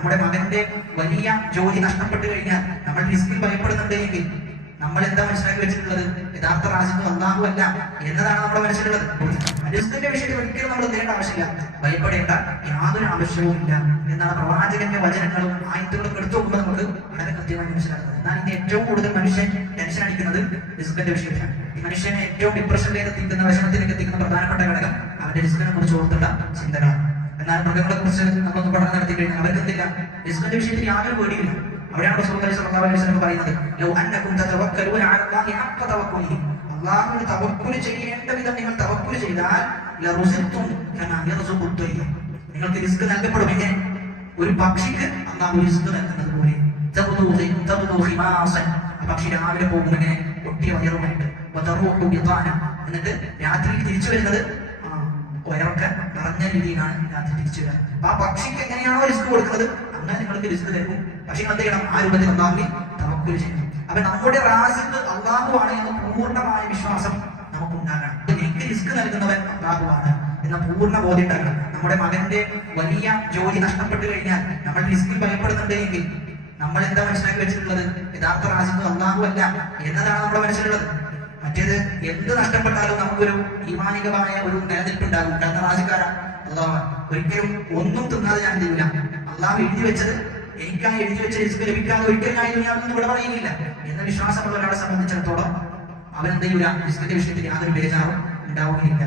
നമ്മുടെ മകന്റെ വലിയ ജോലി നഷ്ടപ്പെട്ടു കഴിഞ്ഞാൽ നമ്മൾ റിസ്കിൽ ഭയപ്പെടുന്നുണ്ടെങ്കിൽ നമ്മൾ എന്താ മനസ്സിലാക്കി വെച്ചിട്ടുള്ളത്? യഥാർത്ഥ റാസിഖ് അല്ലാഹു അല്ല എന്നതാണ് നമ്മുടെ മനസ്സിലുള്ളത്. റിസ്കിന്റെ വിഷയത്തിൽ ഒരിക്കലും നമ്മൾ എന്ത് ആവശ്യമില്ല, ഭയപ്പെടേണ്ട യാതൊരു ആവശ്യവും ഇല്ല എന്നാണ് പ്രവാചകന്റെ വചനങ്ങളും ആയത്തുകളും എടുത്തു നോക്കുമ്പോൾ നമുക്ക് വളരെ കൃത്യമായി മനസ്സിലാക്കുന്നത്. എന്നാൽ ഇന്ന് ഏറ്റവും കൂടുതൽ മനുഷ്യൻ ടെൻഷൻ അടിക്കുന്നത് റിസ്കിന്റെ വിഷയത്തിലാണ്. ഈ മനുഷ്യനെ ഏറ്റവും ഡിപ്രഷനിലേക്ക് എത്തിക്കുന്ന, വിഷമത്തിലേക്ക് എത്തിക്കുന്ന പ്രധാനപ്പെട്ട ഘടകം അവന്റെ റിസ്കിനെ കുറിച്ച് ഓർത്തുള്ള ചിന്തകളാണ്. എന്നാൽ മൃഗങ്ങളെ കുറിച്ച് നമ്മളൊന്ന് പഠനം നടത്തി കഴിഞ്ഞാൽ അവർക്ക് എന്തില്ല, റിസ്കിന്റെ വിഷയത്തിൽ യാതൊരു പേടിയില്ല. അവിടെയാണ് റസൂലുള്ളാഹി സ്വല്ലല്ലാഹു അലൈഹി വസല്ലം പറയുന്നത്, ലൗ അന്നകും തതവക്കലൂന അലല്ലാഹി ഹഖ്ഖ തവക്കുലിഹി, അല്ലാഹുവിനെ തവക്കുൽ ചെയ്യേണ്ട വിധം നിങ്ങൾ തവക്കുൽ ചെയ്താൽ ലറുസിഖ്തും കമാ യർസുഖു ത്വയ്ർ, നിങ്ങൾക്ക് റിസ്ക് നൽകപ്പെടും. എങ്ങനെ? ഒരു പക്ഷിക്ക് അല്ലാഹു റിസ്ക് നൽകുന്നത് പോലെ. തബ്ദു ഖിമാസൻ, പക്ഷി രാവിലെ പോകും ഇങ്ങനെ ഒട്ടിയ വയറുമായിട്ട്, വതറൂഹു ബിതാന, എന്നിട്ട് രാത്രി തിരിച്ചു വരുന്നത് വയറൊക്കെ നിറഞ്ഞ രീതിയിലാണ് രാത്രി തിരിച്ചു വരാൻ. അപ്പൊ ആ പക്ഷിക്ക് എങ്ങനെയാണോ റിസ്ക് കൊടുക്കുന്നത് അങ്ങനെ നിങ്ങൾക്ക് റിസ്ക് തരും. പക്ഷെ നിങ്ങൾ എന്ത് ചെയ്യണം? ആ രൂപത്തിൽ അല്ലാഹുവിനെ തവക്കുൽ ചെയ്യണം. അപ്പൊ നമ്മുടെ റാസിഖ് അല്ലാഹു ആണ് എന്ന പൂർണ്ണമായ വിശ്വാസം നമുക്കുണ്ടാകണം. എനിക്ക് റിസ്ക് നൽകുന്നവൻ അല്ലാഹു ആണ് എന്ന പൂർണ്ണ ബോധ്യം ഉണ്ടാകണം. നമ്മുടെ മകന്റെ വലിയ ജോലി നഷ്ടപ്പെട്ടു കഴിഞ്ഞാൽ നമ്മൾ റിസ്കിൽ ഭയപ്പെടുന്നുണ്ടെങ്കിൽ നമ്മൾ എന്താ മനസ്സിലാക്കി വെച്ചിട്ടുള്ളത്? യഥാർത്ഥ റാസിഖ് അല്ലാഹു അല്ല എന്നതാണ് നമ്മുടെ മനസ്സിലുള്ളത്. മറ്റേത് എന്ത് നഷ്ടപ്പെട്ടാലും നമുക്കൊരു ഈമാനികമായ ഒരു നിലനിൽപ്പുണ്ടാകും. കാരണം റാസിഖാര അല്ലാഹു ഒരിക്കലും ഒന്നും തിന്നാതെ ഞാൻ ചെയ്യില്ല. അല്ലാഹു എഴുതി വെച്ചത് എനിക്കായി എഴുതി വെച്ച റിസ്ക് ലഭിക്കാതെ ഒരിക്കലും ഞാൻ ദുനിയാവിൽ ഇവിടെ പറയുന്നില്ല എന്ന വിശ്വാസമുള്ള ഒരാളെ സംബന്ധിച്ചിടത്തോളം അവൻ എന്ത് ചെയ്യൂല, റിസ്കിന്റെ വിഷയത്തിൽ യാതൊരു ബേജാറും ഉണ്ടാവുകയില്ല.